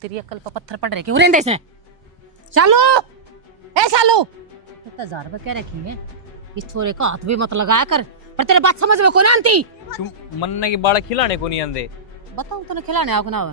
तेरी अक्ल पर पत्थर पड़ रहे क्यों रेंदे इसमें? शालू, ए शालू, 1000 रुपए क्या रखी है? इस छोरे को हाथ भी मत लगाया कर। पर तेरे बात समझ में कौन आती? तुम मन्ने की बाड़ा खिलाने को नहीं आंदे। बताऊं तूने खिलाने आओ ना?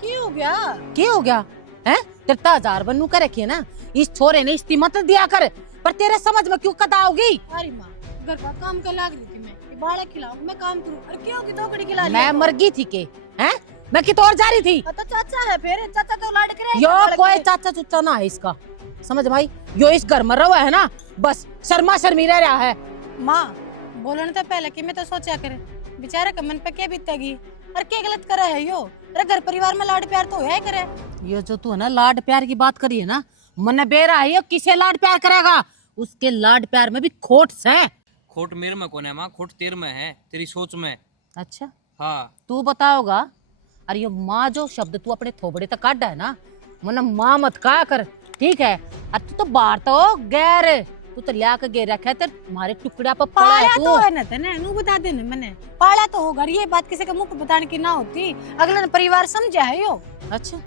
क्या हो गया? क्या हो गया है? तेरे 1000 बनू कर रखी है ना, इस छोरे ने इसकी मत दिया कर। पर तेरे समझ में क्यों कदा होगी? अरे माँ, घर का काम कर लाग रही थी मैं, ये बाड़ा खिलाऊं मैं काम करूं। अरे क्या होगी तो कड़ी खिला लिया मैं मर गई थी के हैं? मैं कितो और जा रही थी। तो चाचा है, फिर चाचा तो लाड करे। यो कोई चाचा चुच्चा ना है इसका, समझ भाई। यो इस घर में रहा है ना, बस शर्मा शर्मी रह रहा है। माँ बोलने तो पहले कि मैं तो सोचा करे बेचारे के मन पे क्या बीतेगी और क्या गलत करे है यो। अरे घर परिवार में लाड प्यार तो है करे। ये जो तू है ना लाड प्यार की बात करी है ना, मन बेरा है ये किसे लाड प्यार करेगा? उसके लाड प्यार में भी खोट है। खोट मेरे में कौन है माँ? खोट तेरे में है, तेरी सोच में। अच्छा हाँ तू बताओगा। अरे ये माँ जो शब्द तू अपने थोबड़े तक काट है ना, मन माँ मत कहा कर, ठीक है? अरे तू तो बाहर तो गैर, तू तो लिया के गे रखा है तेरे तुम्हारे टुकड़ा पर पड़ा है पाला तू। तो है ना तेने, नू बता दे ना मैंने। पाला तो होगा, ये बात किसी के मुंह पे बताने की ना होती। अगले ने परिवार समझा है यो। अच्छा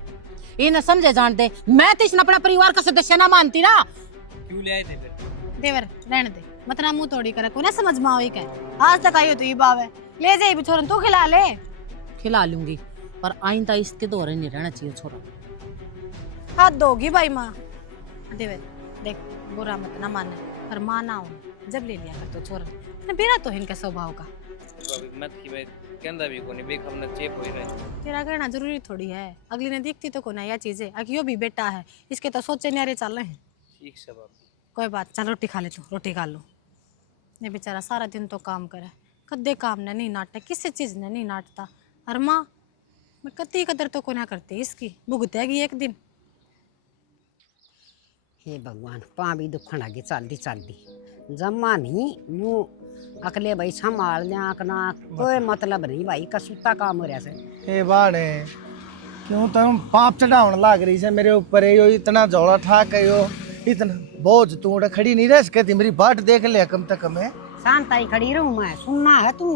ये न समझे जान दे, मैं तो इसने अपना परिवार का सदस्य ना मानती ना। क्यों ले आए थे फिर? देवर रहने दे, मत ना मुंह तोड़ी करे को ना समझ में आई के। आज तक आई हो तो ये बाव है, ले जाई बिछोरन तू खिला ले। खिला लूंगी, पर आइंदा इसके दौरे नहीं रहना चाहिए छोरा। हाथ दोगी भाई माँ। देवर देख, बुरा मत ना माने, पर माँ ना हो जब ले लिया कर तो छोरा ने बिना तो इनका स्वभाव का। तो अभी मत की मैं कहंदा भी कोनी बेखब न चेप होई रहे। तेरा कहना जरूरी थोड़ी है, अगली ने दिखती तो को ना यह चीजें। अगर यो भी बेटा है, इसके तो सोचे न्यारे चल रहे हैं। ठीक से बाप। कोई बात, चल रोटी खा ले तू, रोटी खा लो। ये बेचारा सारा दिन तो काम करे, कद्दे काम ने नहीं नाटता, किसी चीज ने नहीं नाटता। और माँ मैं कत्ती कदर तो को ना करती इसकी, भुगतेगी एक दिन। हे भगवान, पाँ भी दुखण लगी चलती चलती जमा नहीं नू अकले भाई संभाल लिया अपना, कोई मतलब नहीं भाई, कसूता काम हो रहा से। ए बाणे क्यों तुम पाप चढ़ावन लाग रही है मेरे ऊपर? यो इतना झोला ठाक है, यो इतना बोझ तू उड़ा खड़ी नहीं रह सकती? मेरी बाट देख ले कम तक में। शांत आई खड़ी रहूं मैं, सुनना है तू?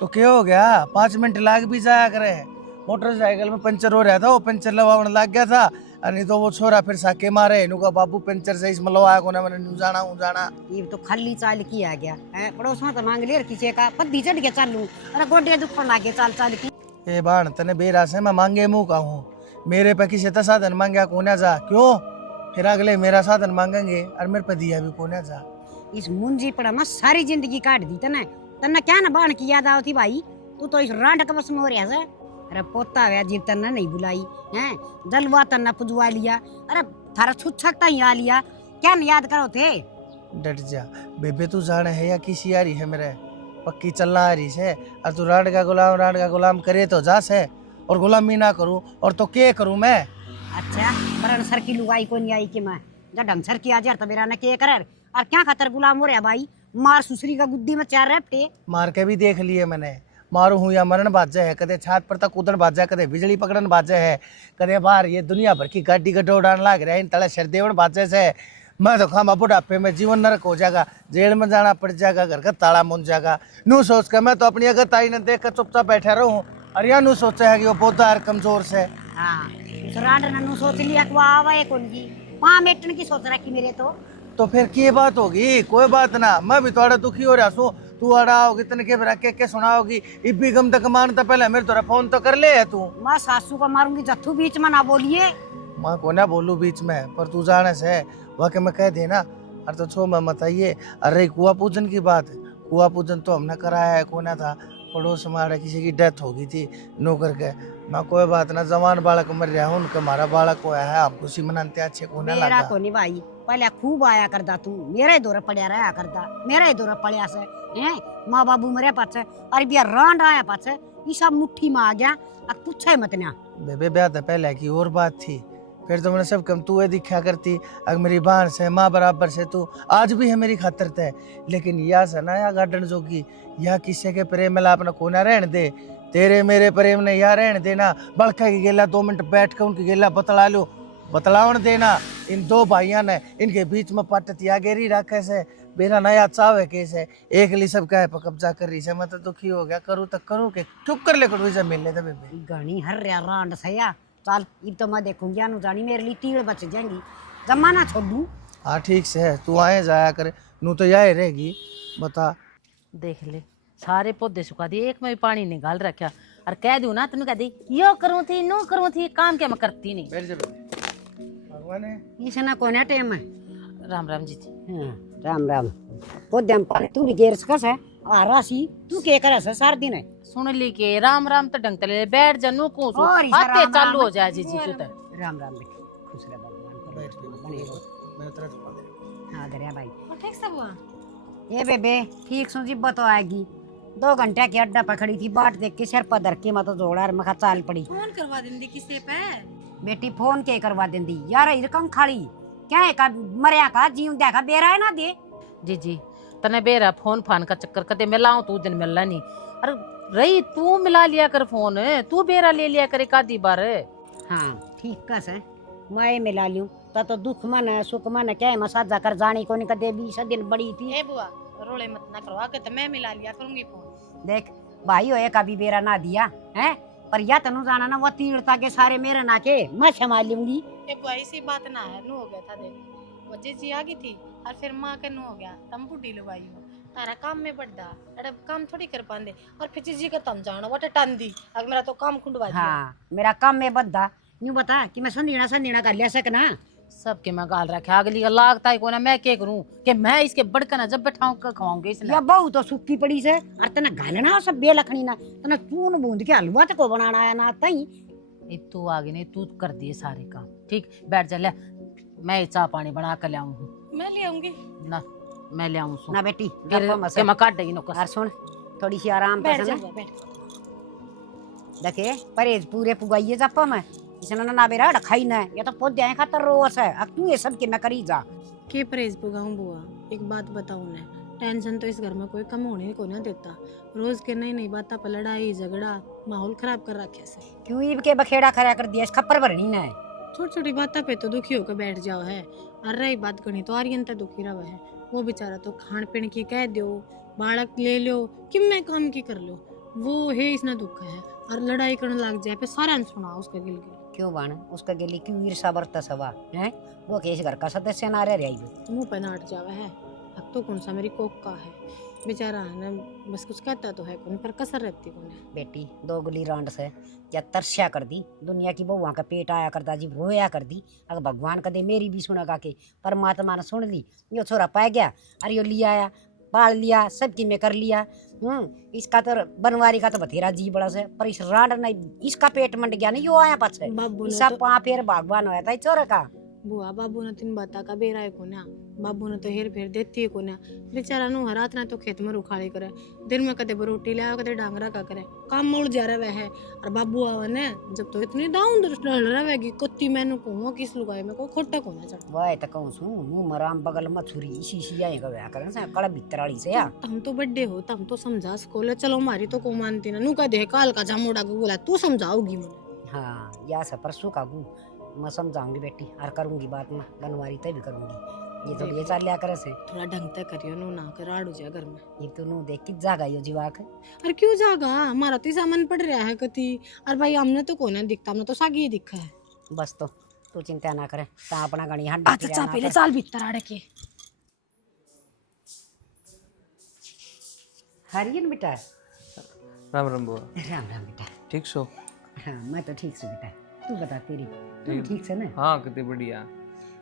तो क्या हो गया? 5 मिनट लाग भी जाया करे। मोटरसाइकिल में पंचर हो रहा था, वो पंचर लवाने लग गया था। नहीं तो वो छोरा फिर साके मारे इनका बाबू पंचर से इसमें लवाया को ना, मैंने नु जाना। ये तो खाली चाल की आ गया है, पड़ोस में तो मांग लिया किसी का पद्दी चढ़ के चालू। अरे गोडे दुखण लागे चाल चाल की। ए बाण तने बेरा से मैं मांगे मुँह का हूँ, मेरे पे किसी का साधन मांगा कोने जा, क्यों? फिर अगले मेरा साधन मांगेंगे और मेरे पे दिया भी कोने जा। इस मुंजी पर मैं सारी जिंदगी काट दी तने, तन्ने क्या ना बाण की याद आवती भाई? तू तो इस रांड का बस में हो रहा है। अरे पोता हुआ जीव तन्ने नहीं बुलाई हैं, जलवा तन्ने पुजवा लिया। अरे थारा छुच्छकता ही आ लिया, क्या न याद करो थे? डट जा बेबे, तू जाने है या किसी आ रही है मेरे? पक्की चलना आ रही है। और तू राड का गुलाम करे तो जा से, और गुलामी ना करूं और तो क्या करूं मैं? अच्छा बरन सर की लुगाई को नहीं आई कि मैं जब ढंग सर की आ जा तो मेरा ने के करे। और क्या खातर गुलाम हो रहा भाई? मार सुसरी का गुद्दी में चार रैपटे मार के भी देख लिए मैंने, मारू हूँ या मरण बाजे है, कदे छात पर तक कूदन बाजे, कदे बिजली पकड़न बाजे है, कदे बाहर ये दुनिया भर की गाड़ी गड्ढे उड़ान लाग रहा है इन तले शरदेवण बाजे से। मैं तो खामा बुढ़ापे में जीवन नरक हो जाएगा, जेल में जाना पड़ जाएगा, घर का ताला मुन जाएगा। नू सोच कर मैं तो अपनी अगर ताई ने देख कर चुपचाप बैठा रहूं, और या नू सोचा है कि वो पौधा है कमजोर से। हाँ उस रांड ने नु सोच लिया कि वो आवा है कौन की पाँ मेटन की सोच रखी मेरे तो फिर की बात होगी? कोई बात ना, मैं भी थोड़ा दुखी हो रहा हूँ। तू अड़ा होगी तन के बरा के सुनाओगी? इब्बी गम तक मानता पहले मेरे तोरा फोन तो कर ले है तू। मैं सासू को मारूंगी, जत्थू बीच में ना बोलिए। मैं को ना बोलू बीच में, पर तू जाने से वाके में कह देना। अरे तो छो मैं बताइए, अरे कुआ पूजन की बात, कुआ पूजन तो हमने कराया है, कोना था पड़ोस में किसी की डेथ हो गई थी नौकर के। मैं कोई बात ना, जवान बालक मर रहा हूँ उनका, हमारा बालक को है, हम खुशी मनाते अच्छे कोने मेरा लगा। को नहीं भाई, पहले खूब आया करता तू, मेरा ही दौरा पड़िया रहा करता, मेरा ही दौरा पड़िया से हैं। माँ बाबू मरे पाछे और बिया रांड आया पाछे, ये सब मुट्ठी में आ गया। अब पूछे मत ना बेबे, ब्याह तो पहले की और बात थी, फिर तो मैंने सब कम तू है दिखा करती। अगर मेरी बहन से माँ बराबर से तू आज भी है मेरी खातर तय। लेकिन या से ना या गार्डन जोगी या किसी के प्रेम में अपना कोना रहने दे, तेरे मेरे प्रेम ने या रहने देना। बड़का की गेला 2 मिनट बैठ कर उनकी गेला बतला लो, बतलावन देना। इन दो भाइयों ने इनके बीच में पटत या गेरी रखे से मेरा नया चाव कैसे एक ली सब का कब्जा कर रही है। मैं तो दुखी हो गया, करूँ तो करूँ के चुप कर ले करूँ मिलने दे बेबे। घनी हर रहा रांड सया चल अब तो मैं देखूंगी अनु जानी मेरे लिए तीड़ बच जाएंगी जमाना छोड़ू। हाँ ठीक से है, तू आए जाया करे, नू तो यही रहेगी। बता। देख ले सारे पौधे सुखा दिए, एक में भी पानी नहीं डाल रखा। और कह दूं ना तुमने कह दी यो करूँ थी नो करूँ थी, काम क्या मैं करती नहीं। बैठ जा भगवान है। इसे ना कोई ना टाइम है। राम राम जी जी। हाँ, राम राम पौधे में पानी तू भी गेर सकस है आ राशि तू के करे से सार दिन है। सुन ली के राम राम तो ढंग तले बैठ जा नू को और इसे आते राम चालू राम। हो जाए जी जी तू तो। राम राम बेटी खुश रह भगवान बैठ बने रहो। मैं तेरा दुआ दे। हाँ दरिया भाई और ठीक सब हुआ? ये बेबे ठीक सो जिब्बा तो आएगी 2 घंटे की अड्डा पकड़ी थी बाट देख के सिर पर धर के मैं तो जोड़ा और मखा चाल पड़ी। फोन करवा देंगे किसे पे? बेटी फोन के करवा देंदी यार इरकम खाली क्या है का मरिया का जीव देखा बेरा है ना दे। जी जी तने बेरा फोन फान का चक्कर कदे मिलाऊं तू दिन मिलना नहीं। अरे रही तू मिला लिया कर फोन, तू बेरा ले लिया करे कादी बार। हाँ ठीक कस है मैं मिला लियूं तो दुख मन है सुख मन है क्या है मसाजा कर जाने को नहीं कदे 20 दिन बड़ी थी। ए बुआ रोले मत ना करो, आके तो मैं मिला लिया करूंगी फोन। देख भाई होए कभी बेरा ना दिया है पर या तनु जाना ना वो तीड़ता के सारे मेरे ना के मैं संभाल लूंगी। ए बुआ ऐसी बात ना है, नू हो गया था देख वो जीजी आ गई थी और फिर माँ के नू हो गया तम बुढ़ी लुगाई हो तारा काम में बढ़ा अरे काम थोड़ी कर पांदे और फिर जीजी का तम जानो वटे टान दी अगर मेरा तो काम खुंडवा दिया। हाँ मेरा काम में बद्दा न्यू बता कि मैं संदीना कर लिया सकना। सबके मैं गाल रखे अगली का लागता है को ना मैं क्या करूं कि मैं इसके बढ़कर ना जब बैठाऊं का खवाऊंगी इसने। या बहु तो सूखी पड़ी से और तना घालना सब बेलखनी ना तना चून बूंद के हलवा तो को बनाना है ना तई। तू आगे नहीं तू कर दिए सारे काम। ठीक बैठ जा ले, मैं चाय पानी बना कर लाऊं। मैं ले आऊंगी ना मैं ले आऊं ना बेटी फिर गप्पा मत के मैं काट देगी नौकर। और सुन थोड़ी सी आराम बैठ कर जा ना बुआ, बैठ। देखे परहेज पूरे पुगाइए जप्पा में इसने ना बेरा खाई ना या तो पौधे आए खातर रोस है अब तू ये सब के मैं करी जा। के परहेज पुगाऊं बुआ? एक बात बताऊं ना, टेंशन तो इस घर में कोई कम होने को ना देता। रोज के नई नई बातों पर लड़ाई झगड़ा माहौल खराब कर रखे से। क्यों ईब के बखेड़ा खड़ा कर दिया इस खप्पर भरनी ना है। छोटी छोटी बातों पे तो दुखी होकर बैठ जाओ है और रही बात गणी तो आर्यन तक दुखी रहा है। वो बेचारा तो खान पीन की कह दो बालक ले लो कि मैं काम की कर लो वो है इसना दुख है और लड़ाई करने लग जाए पे सारा ने सुना उसका गिल गिल। क्यों बन उसका गेली क्यों ईर्षा बरता सवा है वो केस घर का सदस्य ना रह रही मुंह पे नाट जावा है अब तो कौन सा मेरी कोक का है बेचारा है ना बस कुछ कहता तो है कौन पर कसर रहती कौन है। बेटी 2 गुली रांड से या तरस्या कर दी दुनिया की बहुआ का पेट आया करता जी रोया कर दी अगर भगवान कदे मेरी भी सुनेगा के परमात्मा ने सुन ली यो छोरा पा गया अरे यो लिया आया पाल लिया सबकी में कर लिया। इसका तो बनवारी का तो बथेरा जी बड़ा से पर इस रांड ने इसका पेट मंड गया नहीं यो आया पाछे बाबू ने इसका तो पा फिर भगवान होया था छोरा का। बुआ बाबू ने तीन बाता का बेरा है कोना बाबू ने तो हेर फेर देती है कोना बेचारा नु हरात ना तो खेत में रुखाड़े करे दिन में कदे रोटी ले कदे डांगरा का करे काम मोड़ जा रहा है और बाबू आवा ने जब तो इतनी डाउन डल रहेगी कुत्ती मैनू को किस लुगाई में को खोटा कोना चढ़ वह तो कहूँ सू मुँह मराम बगल में छुरी इसी इसी आए का करन से कड़ा भीतर वाली से या हम तो बड्डे हो तम तो समझा स्कूल चलो हमारी तो को मानती ना नु का दे काल का जामुड़ा को बोला तू समझाओगी मुझे। हाँ या से परसों का गु मैं समझाऊंगी बेटी और करूंगी बात में बनवारी तय भी करूंगी ये तो ये चाल लिया करे से थोड़ा ढंग तक करियो नु ना कर आड़ हो जाए घर में। ये तो नु देख के जागा यो जीवाक अरे क्यों जागा हमारा तो सामान पड़ रहा है कति और भाई हमने तो कोना दिखता हमने तो सागी ही दिखा है। बस तो तू चिंता ना करे ता अपना गणी हड्डा अच्छा पहले चाल भीतर आड़े के हरियन बेटा राम राम बुआ। राम राम बेटा। ठीक सो? हाँ मैं तो ठीक से बेटा तू बता तेरी तू ठीक से ना। हाँ कितनी बढ़िया।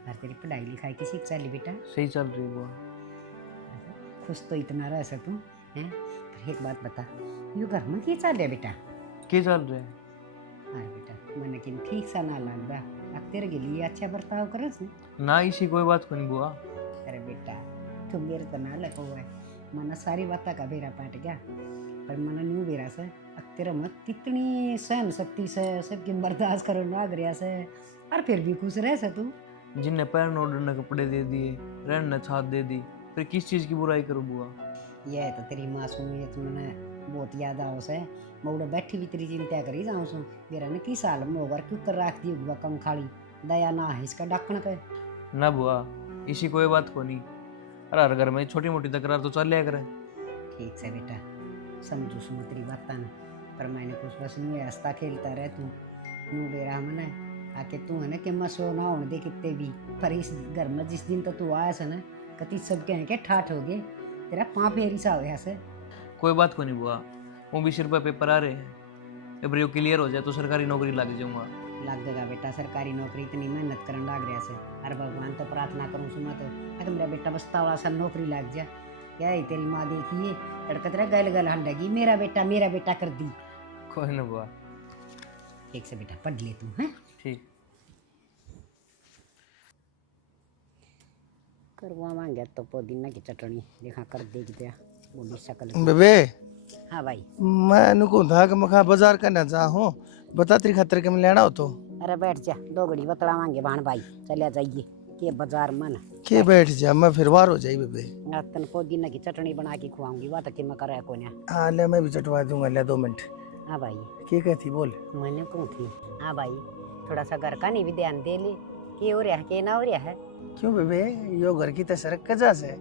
और तेरी पढ़ाई लिखाई की शिक्षा ली बेटा सही चल रही बुआ। खुश तो इतना रह से तू हैं पर एक बात बता यू घर में क्या चल रहा बेटा? क्या चल रहा है? हाँ बेटा मैंने किन ठीक सा ना लगता अब तेरे के लिए अच्छा बर्ताव करस ना इसी कोई बात को नहीं बुआ। अरे बेटा तू मेरे तो ना लगा हुआ है मना सारी बातें का बेरा पाट गया पर मना न्यू बेरा से अब तेरा मत कितनी सहन शक्ति से सबकी बर्दाश्त करो नाग रिया से और फिर भी खुश रह से तू। जिनने पैर ओढ़ने कपड़े दे दिए रहने छात दे दी फिर किस चीज़ की बुराई करूँ बुआ? यह तो तेरी मासूमियत मैंने बहुत याद आओ से मैं उड़े बैठी भी तेरी चिंता करी जाऊँ सू मेरा ने किस हाल में होगा क्यों कर रख दी हुआ कम खाली दया ना है इसका डक्कन के ना बुआ इसी कोई बात को नहीं। अरे हर घर में छोटी मोटी तकरार तो चल लिया करे। ठीक से बेटा समझू सुनो तेरी बात ना पर मैंने कुछ बस नहीं हंसता खेलता रह तू नू ले रहा मैंने आके तू है ना कि मसो ना होने दे कितने भी, पर इस घर में जिस दिन तो तू आया से ना कति सब कहें के ठाठ हो गए, तेरा पाँव फेरी सा हो गया से। कोई बात को नहीं बुआ, वो 20 रुपये पेपर आ रहे हैं, अब ये क्लियर हो जाए तो सरकारी नौकरी लग जाऊंगा। लग जाएगा बेटा सरकारी नौकरी, इतनी मेहनत करने लग रहा से। अरे भगवान तो प्रार्थना करूँ सुना तो अरे मेरा बेटा बस्ता वाला सा नौकरी लग जा। क्या है तेरी माँ देखिए लड़का तेरा गल गल हंडेगी मेरा बेटा कर दी। कोई ना बुआ। एक से बेटा पढ़ ले तू हैं। ठीक। करवा मांगे तो पुदीना की चटनी देखा कर देख दिया बोली शकल। बेबे हाँ भाई। मैं नुको था कि मखा बाजार करना चाहूँ, बता तेरी खातर के मैं लेना हो तो। अरे बैठ जा, 2 घड़ी बतला मांगे भाण भाई, चलिया जाइए के बाजार मन के बैठ जा, मैं फिर वार हो जाई बेबे। तन पुदीना की चटनी बना के खुआऊंगी, बात कि मैं कर को ना। हाँ ले मैं भी चटवा दूंगा, ले 2 मिनट। हाँ भाई। के कहती बोल। मैंने कौन थी। हाँ भाई थोड़ा सा घर का नहीं भी ध्यान दे ले, के हो रहा है के ना हो रहा है। क्यों बेबे, यो घर की तसरक कजा से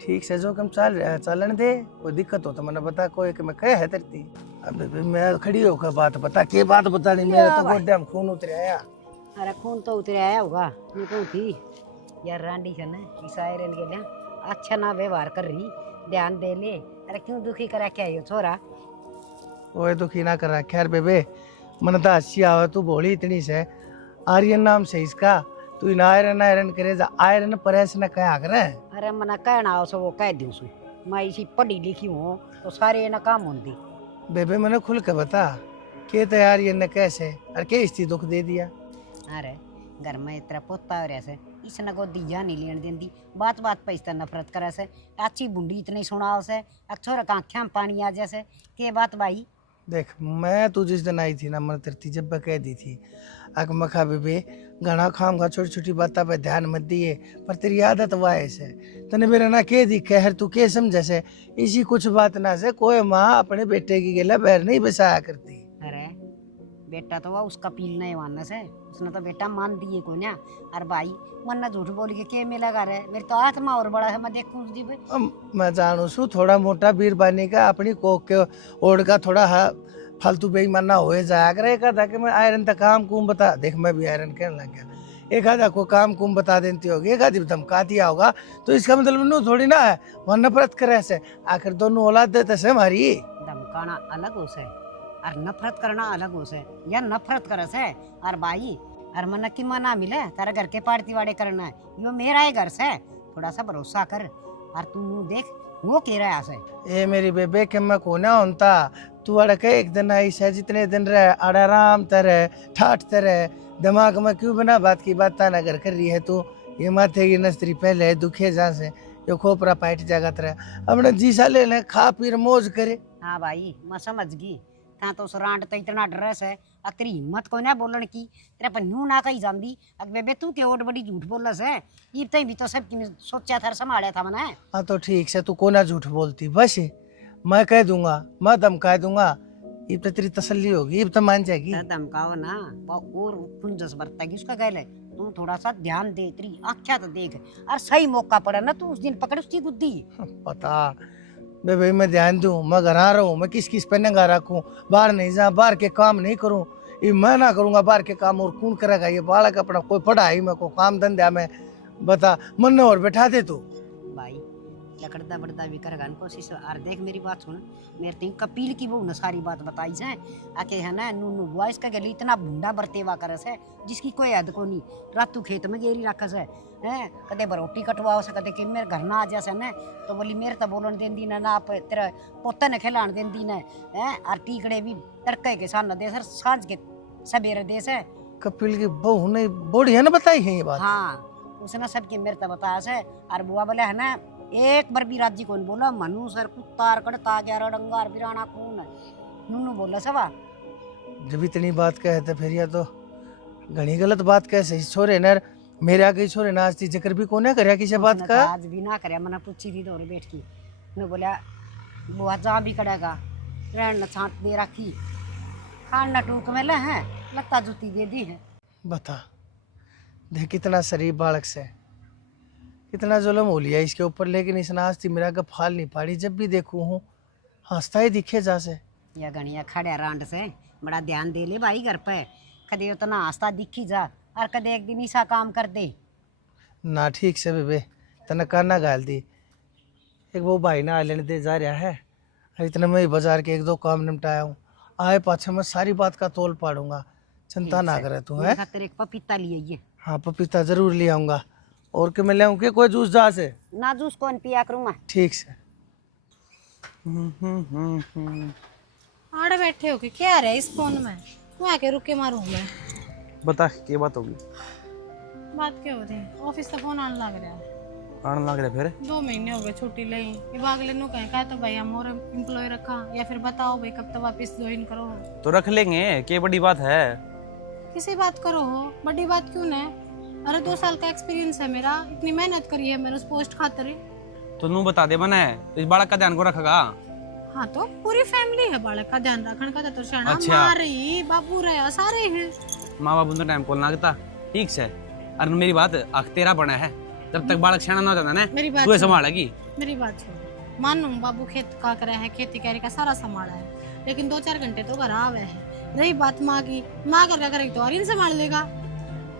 ठीक से जो कम चल रहा है चलन दे, कोई दिक्कत हो तो मैंने बता, कोई कि मैं कह है तेरी। अब बेबे मैं खड़ी होकर बात बता, के बात बता नहीं, मेरा तो गोड्डे में खून उतरे आया। अरे खून तो उतरे आया होगा, मैं कौन थी यार रांडी है ना इस आयरन के लिए अच्छा ना व्यवहार कर रही, ध्यान दे ले। अरे क्यों दुखी करा क्या यो छोरा। ओए दुखी ना कर रहा। खैर बेबे मन तो हंसी आवा, तू भोली इतनी से, आर्यन नाम से इसका, तू इन आयरन करे जा, आयरन प्रेस न क्या करे। अरे मना कहना हो सो वो कह दूँ सु, मैं इसी पढ़ी लिखी हूँ तो सारे ना काम होती। बेबे मैंने खुल के बता के तैयार ये न कैसे और के इस दुख दे दिया। अरे घर में इतना पोता हो रहा से, इसने को दिया नहीं लेन देंदी, बात बात पे इससे नफरत करे से, अच्छी बुंडी इतनी सुनाओ से, अक्सर आँखें में पानी आ जैसे के बात भाई। देख मैं तू जिस दिन आई थी ना, मन तेरी जब कह दी थी अक मखा बेबे घना खाम खा छोटी छोटी बातों पे ध्यान मत दिए, पर तेरी आदत वायस है, तने मेरा ना के दी खैर तू के समझे से, इसी कुछ बात ना से कोई माँ अपने बेटे की गेला बैर नहीं बसाया करती। अरे बेटा तो वह उसका पील नहीं मानना से, उसने तो बेटा मान दिए को ना। अरे भाई मन ना झूठ बोल के मेला कर रहे, मेरी तो आत्मा और बड़ा है, मैं देखूं जी भाई। मैं जानू सू थोड़ा मोटा बीरबानी का अपनी कोक के ओढ़ का थोड़ा फालतू बेईमाना हो जाया करे, एक आधा कि मैं आयरन तक काम कुम बता, देख मैं भी आयरन कहने लग गया, एक आधा को काम कुम बता देती होगी, एक आधी धमका दिया होगा तो इसका मतलब नू थोड़ी ना है वह नफरत करे से, आखिर दोनों औलाद देते से हमारी। धमकाना अलग हो से और नफरत करना अलग हो से, या नफरत करे से और भाई और मन की मना मिले तारा घर के पार्टी वाड़े करना है, यो मेरा ही घर से, थोड़ा सा भरोसा कर। और तू देख वो कह रहा है ए मेरी बेबे के मैं कोना होता, तू अड़के एक दिन आई से जितने दिन रहे आराम तरह ठाठ तरह, दिमाग में क्यों बिना बात की बात ना कर रही है तू, ये माथे की नस्त्री पहले दुखे जा से यो खोपरा पाइट जागा तरह अपने जी साले ने खा पी मौज करे। हाँ भाई मैं समझ गई, था तो उस रांड तो इतना ड्रेस है, अब तेरी हिम्मत को ना बोलन की, तेरा पर न्यू ना कही जाती, अब बेबे तू के और बड़ी झूठ बोलस है, ये तई भी तो सब की सोचा था संभाला था मैंने। हाँ तो ठीक से तू कोना झूठ बोलती, बस मैं कह दूंगा, मैं धमका दूंगा, इब तो तेरी तसल्ली होगी, इब तो मान जाएगी। धमकाओ ना और कुंजस बरतेगी उसका गैल है, तू थोड़ा सा ध्यान दे, तेरी आँखें तो देख, और सही मौका पड़ा ना तू उस दिन पकड़ उसकी गुद्दी। पता भाई मैं ध्यान दूं, मैं घर आ रहा हूँ, मैं किस किस पे नंगा रखूँ, बाहर नहीं जा, बाहर के काम नहीं करूँ, ये मैं ना करूँगा बाहर के काम, और कौन करेगा, ये बालक अपना कोई पढ़ाई में को काम धंधा में, बता मन और बैठा दे तू। भाई लकड़दा बड़दा भी करेगा न कोशिश। और देख मेरी बात सुन, मेरे तीन कपिल की वो न सारी बात बताई है, आके है ना नूनू बुआ इसका गली इतना भुंडा बरतेवा करस है जिसकी कोई हद को नहीं, रातू खेत में गेरी रखस है, हैं कदे बरोटी कटवाओ से, कदे कि मेरे घर ना आ जासे न तो बोली मेरे तो बोलन देंदी ना, ना आप तेरा पोता ने खिलान देंदी ना, हैं और टीकड़े भी तड़के के साथ न दे सर, सांझ के सवेरे दे से। कपिल की बहू ने बड़ी है ना बताई है ये बात। हाँ उसने सबके मेरे तो बताया से, और बुआ बोले है ना एक बार भी राज्य कौन बोला, मनु सर कुत्तार कड़ता गया रडंगार बिराना कौन है, नूनू बोला सवा। जब इतनी बात कहे तो फिर या तो घनी गलत बात कैसे छोरे नर मेरे आगे छोरे ना आज जिक्र भी कोने करे किसी बात का। आज भी ना करे, मैंने पूछी थी दौरे बैठ की, ने बोला बुआ जा भी करेगा, रहन न छाट दे रखी, खान न टूक में ले है, लत्ता जूती दे दी है। बता देख कितना शरीफ बालक से कितना जुल्म हो लिया इसके ऊपर, लेकिन इसने आज थी मेरा का फाल नहीं पाड़ी, जब भी देखूँ हूँ हंसता ही दिखे जा से। या गणिया खड़े रांड से बड़ा ध्यान दे ले भाई घर पे, कदे उतना हंसता दिखी जा और कदे एक दिन ऐसा काम कर दे। ना ठीक से बेबे तने काना गाल दी। एक वो भाई ना लेने दे जा रहा है और इतने में ही बाजार के एक दो काम निपटाया हूँ। आए पाछे मैं सारी बात का तोल पाड़ूंगा, चिंता ना करे तू है। खातिर एक पपीता लिए ये हाँ पपीता जरूर ले आऊंगा। और के मैं ले आऊँ के कोई जूस जा से? ना जूस कौन पिया करूँ मैं। ठीक से। आड़े बैठे हो कि क्या रहे इस फोन में? तू आके रुके मारू मैं। बता क्या बात होगी? बात क्या हो रही? ऑफिस का फोन आने लग रहा है। आने लग रहा फिर? 2 महीने हो गए छुट्टी ली। ये बागले नु कहे तो भाई हम और एम्प्लॉय रखा या फिर बताओ भाई कब तक वापस ज्वाइन करो। तो रख लेंगे, क्या बड़ी बात है? किसी बात करो हो, बड़ी बात क्यों न? अरे 2 साल का एक्सपीरियंस है मेरा, इतनी मेहनत करी है मैंने उस पोस्ट खातिर। तो नू बता दे बना इस बालक का ध्यान को रखेगा। हाँ तो पूरी फैमिली है, बालक का ध्यान रखने का तो शाना अच्छा। माँ रही बाबू रहा सारे हैं। माँ बाबू तो टाइम कॉल ना लगता। ठीक से अरे मेरी बात आख तेरा बना है, जब तक बालक सियाना ना हो जाता ना मेरी बात तू सुन। संभालेगी। मेरी बात सुन, मानो बाबू खेत का करा है, खेती कैरी का सारा संभाला है, लेकिन 2-4 घंटे तो घर आवे है। रही बात माँ की, माँ कर करेगी तो और इन संभाल लेगा।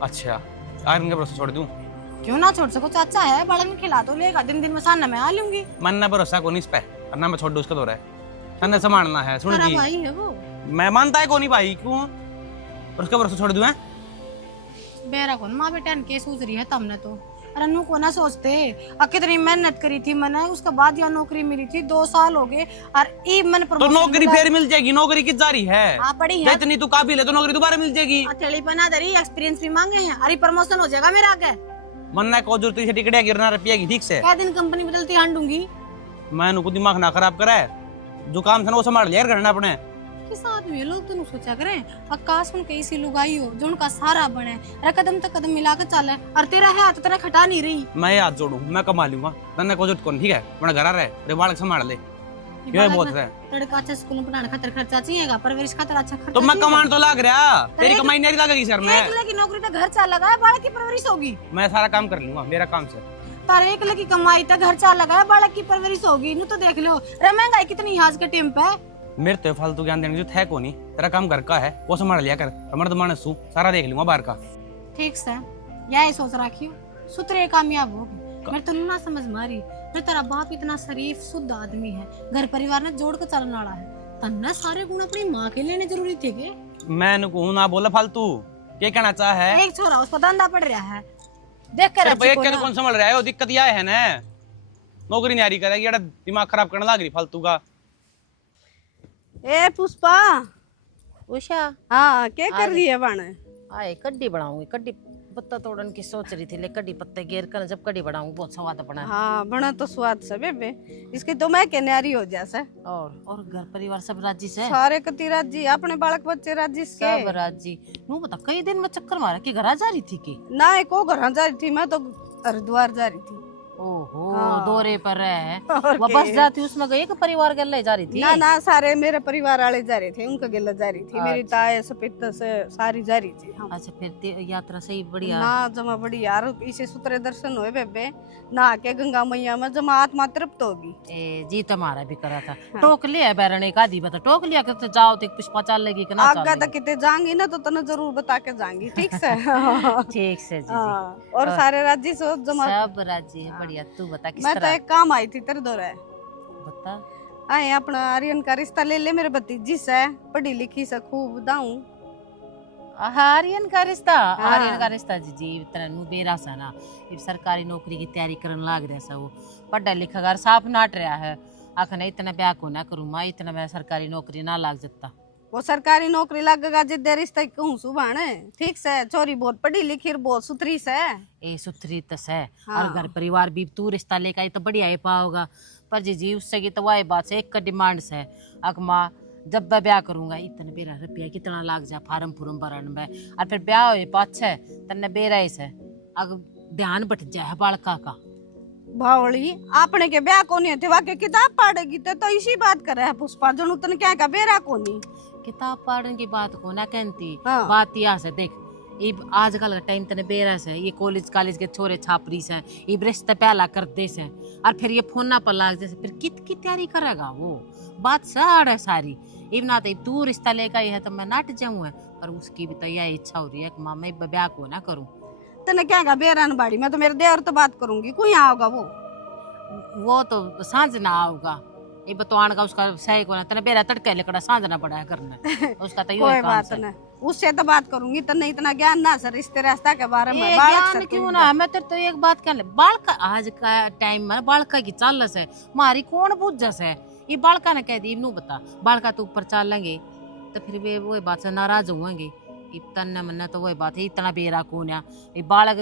अच्छा आज इनके भरोसा छोड़ दूं? क्यों ना छोड़ सको, चाचा है, बालक में खिला तो लेगा, दिन दिन में सामने मैं आ लूंगी। मन ना भरोसा को नहीं इस पे, और ना मैं छोड़ दूं उसका। तो रहा है संभालना है। सुन मेरा जी भाई है वो। मैं मानता है को नहीं भाई, क्यों और उसका भरोसा छोड़ दूं? है बेरा कौन माँ बेटा के सोच रही है तुमने तो। अरे नू को ना सोचते, कितनी मेहनत करी थी मैंने, उसके बाद यहाँ नौकरी मिली थी, 2 साल हो गए और ई मैंने तो नौकरी फिर मिल जाएगी। नौकरी किस जा रही है? हाँ बड़ी है, इतनी तू काबिल है तो नौकरी दोबारा मिल जाएगी। अकेली बना दे रही, एक्सपीरियंस भी मांगे हैं। अरे प्रमोशन हो जाएगा मेरा आगे। मन्ना को जरूरत से टिकट गिरना रुपया की। ठीक से क्या दिन कंपनी बदलती हांडूंगी। मैं नुको दिमाग ना खराब करा है, जो काम था ना वो संभाल लिया करना अपने। किस आदमी लोग तो नहीं सोचा करें, आकाश उनके इसी लुगाई हो जो उनका सारा बने, अरे कदम तक कदम मिलाकर चले, और तेरा है तो तेरा खटा नहीं रही। मैं हाथ जोड़ू, मैं कमा लूंगा, तन्ने को जरूरत कौन। ठीक है अपना घर आ रहे रे बालक संभाल ले, ये बहुत है। लड़का अच्छा स्कूल में पढ़ाने खातिर खर्चा चाहिएगा, परवरिश खातिर अच्छा खर्चा तो मैं चाहिएगा। कमाने तो लाग रहा, तेरी कमाई नहीं लगेगी सर। मैं 1 लाख की नौकरी तो घर चाल लगा है, बालक की परवरिश होगी। मैं सारा काम कर लूंगा, मेरा काम से। तारे 1 लाख की कमाई तो घर चाल लगा है, बालक की परवरिश होगी। नू तो देख लो रे महंगाई कितनी आज के टाइम पे। मेरे तो फालतू ज्ञान देने जो थे को नहीं, तेरा काम घर का है वो संभाल लिया कर। मर्द मानस तू सारा देख लूंगा बाहर का। ठीक से यही सोच रखियो, सुतरे कामयाब होगी। मेरे तो ना समझ मारी, मेरे तेरा बाप इतना शरीफ शुद्ध आदमी है, घर परिवार ने जोड़ कर चलने वाला है, तन्ना सारे गुण अपनी माँ के लेने जरूरी थे के? मैं नुको ना बोला फालतू, क्या कहना चाह है? एक छोरा उस पर धंधा पड़ रहा है, देख कर तेरे भैया कौन संभाल रहा है? वो दिक्कत यह है ना, नौकरी नहीं आ रही करेगी, ये दिमाग खराब करने लग रही फालतू का। ए पुष्पा, उषा हाँ क्या कर रही है बन? आए कड्डी बनाऊंगी, कड्डी पत्ता तोड़न की सोच रही थी, ले कड्डी पत्ते घेर कर जब कड्डी बनाऊंगी बहुत स्वाद बना। हाँ बना तो स्वाद से बेबे, इसकी तो मैं के न्यारी हो जैसे। और घर परिवार सब राजी से? सारे कति राजी, अपने बालक बच्चे राजी के। सब राजी। नू बता कई दिन में चक्कर मारा कि घर आ जा रही थी कि? ना एक को घर जा रही थी, मैं तो हरिद्वार जा रही थी। ओहो हाँ। दौरे पर रहे और वापस के? जाती उसमें गई कि परिवार के ले जा रही थी? ना ना सारे मेरे परिवार वाले जा रहे थे, उनका गिला जा रही थी, मेरी ताए सपित से सारी जा रही थी। हाँ। अच्छा फिर यात्रा सही बढ़िया? ना जमा बड़ी यार, इसे सुतरे दर्शन हुए बेबे, नहा के गंगा मैया में जमा आत्मा तृप्त होगी। ए जी तुम्हारा भी करा था। टोक लिया बैरन एक आधी बता, टोक लिया कि जाओ तो पुष्पा चाल लेगी कि ना आगा चाल तक किते जाऊंगी ना तो तने जरूर बता के जाऊंगी। ठीक से ठीक से जी। हाँ, और सारे राज्य से जमा। सब राज्य है बढ़िया। तू बता किस मैं तो तरह एक काम आई थी तेरे दौरे, बता। आए अपना आर्यन का रिश्ता ले ले, मेरे भतीजी से पढ़ी लिखी से खूब दाऊं। आर्यन का रिश्ता? हाँ। आर्यन का रिश्ता जी जी इतना नु बेरा सा ना, इब सरकारी नौकरी की तैयारी करन लाग रहा सा, वो पढ़ा लिखा घर साफ नाट रहा है, आखने इतना ब्याह को ना करूँ मैं, इतना मैं सरकारी नौकरी ना लाग जाता। वो सरकारी नौकरी लगेगा जिद्दे रिश्ता कहूँ सुबह ने। ठीक से छोरी बहुत पढ़ी लिखी बहुत सुथरी से। ए सुथरी तस है। हाँ। और घर परिवार भी तू रिश्ता लेकर आई तो बढ़िया ही पाओगा। पर जी जी उससे की तो वही बात से एक का डिमांड से अक माँ जब मैं ब्याह करूंगा इतना बेरा रुपया कितना लाग जा फार्म फुरम भरन में, और फिर ब्याह हो पाछे तन्ने बेरा ही से अग ध्यान बट जाए बालका का। भावली आपने के ब्याह को नहीं थे, वाके किताब पढ़ेगी तो इसी बात करे है पुष्पा, जो तने क्या का बेरा को नहीं। किताब पढ़ने की बात को ना कहती। हाँ। बात यहाँ से देख, इब आजकल का टाइम तने बेरस है, ये कॉलेज के छोरे छापरी से इब रिश्ते पहला करते से और फिर ये फोना पर लाग जैसे फिर कित की तैयारी करेगा वो, बात साड़ है सारी। इब ना तो तू रिश्ता लेकर आई है तो मैं नट जाऊँ है, पर उसकी भी तो यह इच्छा हो रही है कि माँ मैं ब्याह को ना करूँ। तने क्या कहा बेरान बाड़ी, मैं तो मेरे देवर तो बात करूंगी, कोई आओगा वो तो सांझ ना आओगा, ये बतवान का उसका सही को ना तने बेरा तड़के लेकर सांझ ना पड़ा है करना उसका तो कोई ये काम बात है। नहीं, उससे तो बात करूंगी। तने इतना ज्ञान ना सर रिश्ते रास्ता के बारे में, ए, बालक ज्ञान से क्यों कोई ना, मैं तो एक बात कहने बालका आज का टाइम में बालका की चालस है, मारी कौन बुझस है। ये बालका ने कह दी नू बता बालका तो ऊपर चाल लेंगे तो फिर वे वो बात से नाराज होंगे। इतना मन्ना तो वही बात है, इतना बेरा कौन है ये बालक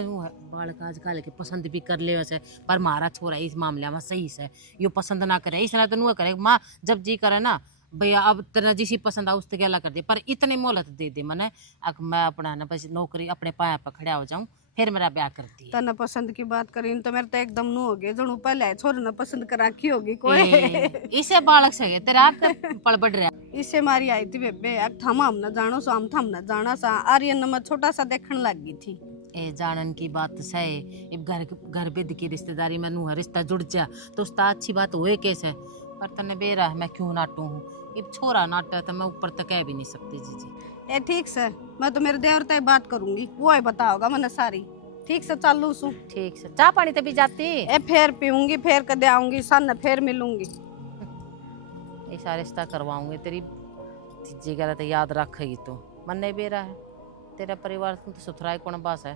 बालक आजकल के पसंद भी कर ले वैसे, पर मारा छोरा इस मामले में सही से यो पसंद ना करे इसने तो नु करे माँ जब जी करे ना भैया अब तेरा जिसी पसंद आ उस ते गला कर दे, पर इतनी मोहलत दे दे मने अक मैं अपना ना बस नौकरी अपने पाया पर खड़ा हो जाऊं फिर मेरा ब्याह कर दी। तने पसंद की बात करी तो मेरे तो एकदम नु हो गए, जणू पहले छोरे ने पसंद कर रखी होगी कोई। इसे बालक से तेरा आग पड़ बढ़ रहा इससे मारी आई थी बेबे, अब थम हम न जानो सो हम थम न जाना सा, आर्यन में छोटा सा देखने लग गई थी। ए जानन की बात सही, इब घर बेद की रिश्तेदारी में नू रिश्ता जुड़ जा तो उसका अच्छी बात हुए कैसे, पर तने बेरा मैं क्यों नाटू हूँ, इब छोरा नाटा तो मैं ऊपर तक कह भी नहीं सकती। जी ए ठीक से, मैं तो मेरे देवर तक बात करूंगी, वो ही बताओगा मैंने सारी। ठीक से चालू सू, ठीक से चाह पानी तभी जाती ए फिर पीऊंगी, फिर कदे आऊंगी सन, फिर मिलूंगी। ऐसा रिश्ता करवाऊंगी तेरी जीजी कह तो याद रखेगी तू, मन नहीं बेरा है तेरा परिवार तो सुथराई कौन बास है,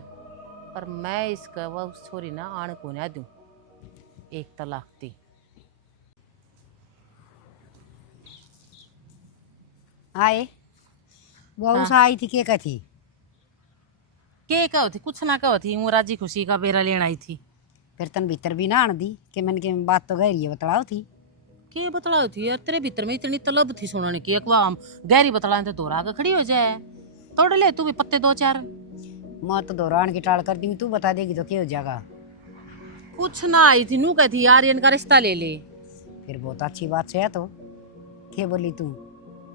पर मैं इसका वह उस छोरी ना आने को ना दूं एक तलाक दी। आए वो उस आई थी के का थी के कहो थी कुछ ना कहो थी, वो राजी खुशी का बेरा लेना आई थी। फिर तन भीतर भी ना आन दी कि मन के बात तो गहरी है बतलाओ थी। के बतलाओ थी यार, तेरे भीतर में इतनी तलब थी सुनाने की, एक बार गहरी बतलाने तो दोहरा के खड़ी हो जाए, तोड़ ले तू भी पत्ते दो चार। मैं तो दौरान की टाल कर दी, तू बता देगी तो क्या हो जाएगा। कुछ ना आई थी नू कहती यार इनका रिश्ता ले ले। फिर बहुत अच्छी बात से है तो क्या बोली तू,